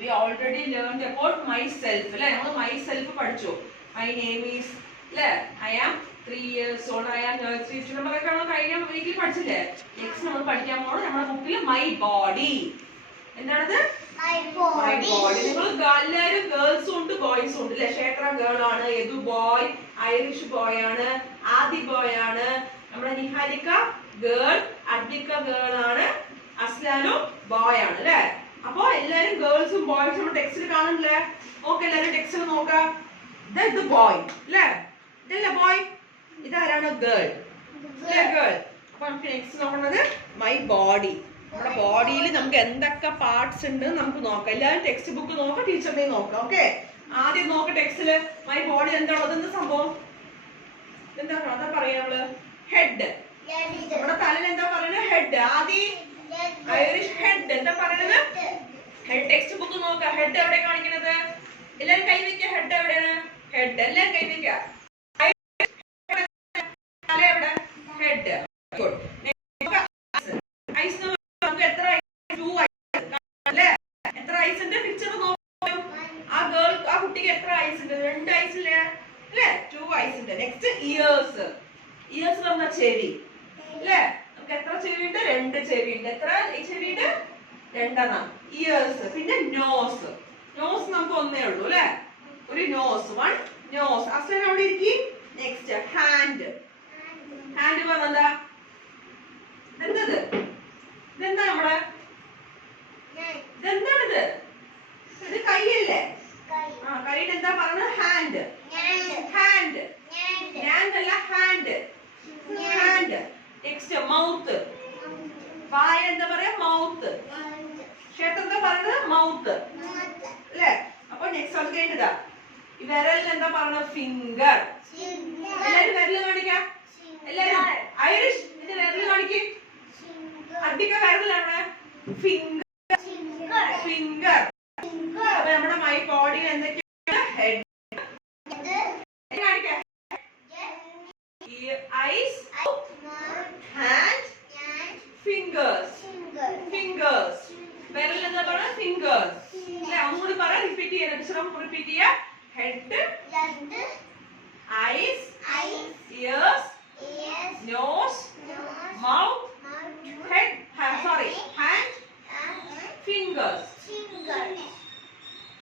we already learned about myself. അല്ലേ, നമ്മൾ myself പഠിച്ചു. My name is, അല്ലേ, I am 3 years old. I am nursery student. നമ്മളൊക്കെ നമ്മൾ കഴിഞ്ഞ വീക്കിൽ പഠിച്ചില്ലേ? നെക്സ്റ്റ് നമ്മൾ പഠിക്കാൻ പോകുന്നത് നമ്മുടെ ബുക്കിൽ my body. എന്താണത്? My body. നിങ്ങൾ എല്ലാവരും ഗേൾസും ഉണ്ട് ബോയ്സും ഉണ്ട് അല്ലേ? ക്ഷേത്ര ഗേൾ ആണ്, യദു ബോയ്, ഐറിഷ് ബോയ് ആണ്, ആദി ബോയ് ആണ്, നമ്മുടെ നിഹാരിക ഗേൾ, അദ്വിക ഗേൾ ആണ്, അസ്ലാനും ബോയ് ആണ് അല്ലേ? അപ്പൊ എല്ലാരും ഗേൾസും ബോയ്സും നമ്മുടെ ടെക്സ്റ്റിൽ കാണുന്നില്ലേ? ഓക്കെ, എല്ലാരും ടെക്സ്റ്റിൽ നോക്കാം. ഇത് ബോയ് അല്ലേ? ഇതല്ലേ ബോയ്? ഇതാരാണ്? ഗേൾ അല്ലേ? ഗേൾ. അപ്പൊ നമുക്ക് നെക്സ്റ്റ് നോക്കുന്നത് മൈ ബോഡി. നമ്മുടെ ബോഡിയിൽ നമുക്ക് എന്തൊക്കെ പാർട്സ് ഉണ്ട് നമുക്ക് നോക്കാം. എല്ലാവരും ടെക്സ്റ്റ് ബുക്ക് നോക്കാം, ടീച്ചറിനെ നോക്കണം. ഓക്കെ, ആദ്യം നോക്കാം ടെക്സ്റ്റില് മൈ ബോഡി എന്താണത്? എന്ത് സംഭവം? എന്താ പറയാ നമ്മള്? ഹെഡ്. നമ്മുടെ തലയിൽ എന്താ പറയുന്നത്? ഹെഡ്. ആദ്യം ഐറിഷ് ഹെഡ് എന്താ പറയുന്നത്? ഹെഡ്. ടെക്സ്റ്റ് ബുക്ക് നോക്കാം. ഹെഡ് എവിടെ കാണിക്കുന്നത്? എല്ലാരും കൈവയ്ക്ക. ഹെഡ് എവിടെയാണ്? ഹെഡ്. എല്ലാരും കൈവയ്ക്ക. തല എവിടെ? ഹെഡ്. ഗുഡ്. ഐസ് നമുക്ക് എത്ര? 2 ഐസ് അല്ലേ? എത്ര ഐസ് ഉണ്ട്? പിക്ചർ നോക്കാം. ആ ഗേൾ, ആ കുട്ടിക്ക് എത്ര ഐസ് ഉണ്ട്? 2 ഐസ് ഇല്ലേ? അല്ലേ? 2 ഐസ് ഉണ്ട്. Next years. ഇയേഴ്സ് പറഞ്ഞ ചെവി അല്ലേ? നമുക്ക് എത്ര ചെവി ഉണ്ട്? 2 ചെവി ഉണ്ട്. എത്ര ചെവി ഉണ്ട്? 2 ഇയേഴ്സ്. പിന്നെ നോസ്. നോസ് നമുക്ക് ഒന്നേ ഉള്ളൂ അല്ലേ? ഒരു നോസ്. 1 നോസ്. അസ്ലൻ അവിടെ ഇരിക്കും. Next hand. ഹാൻഡ് പറഞ്ഞെന്താ? എന്തത്? ഇതെന്താ നമ്മുടെ? ഇതെന്താണിത്? ഇത് കൈയല്ലേ? ആ, കൈയുടെ എന്താ പറഞ്ഞത്? ഹാൻഡ്. ഹാൻഡ്. ഹാൻഡ് അല്ല, ഹാൻഡ്. ഹാൻഡ്. Next mouth. വായ എന്താ പറയാ? മൗത്ത്. ക്ഷേത്രം എന്താ പറയുന്നത്? മൗത്ത് അല്ലേ? അപ്പൊ നെക്സ്റ്റ് അത് കഴിഞ്ഞതാ. ഈ വിരലിൽ എന്താ പറയുന്നത്? ഫിംഗർ. എല്ലാരും വിരല് കാണിക്കാം. എല്ലാരും ഐറിഷ് ഇതിന്റെ വിരല് കാണിക്കും. അധിക വിരലാണ് ഫിംഗർ. ഫിംഗർ. അപ്പൊ നമ്മുടെ മൈ ബോഡി എന്തൊക്കെയാണ്? ഹെഡ്. കാണിക്കാം. Eyes, hand, fingers. ഫിംഗേഴ്സ്. വിരൽ എന്താ പറയുക? ഫിംഗേഴ്സ് അല്ലെ? ഒന്നുകൂടി പറ, റിപ്പീറ്റ് ചെയ്യാൻ. റിപ്പീറ്റ് ചെയ്യാം.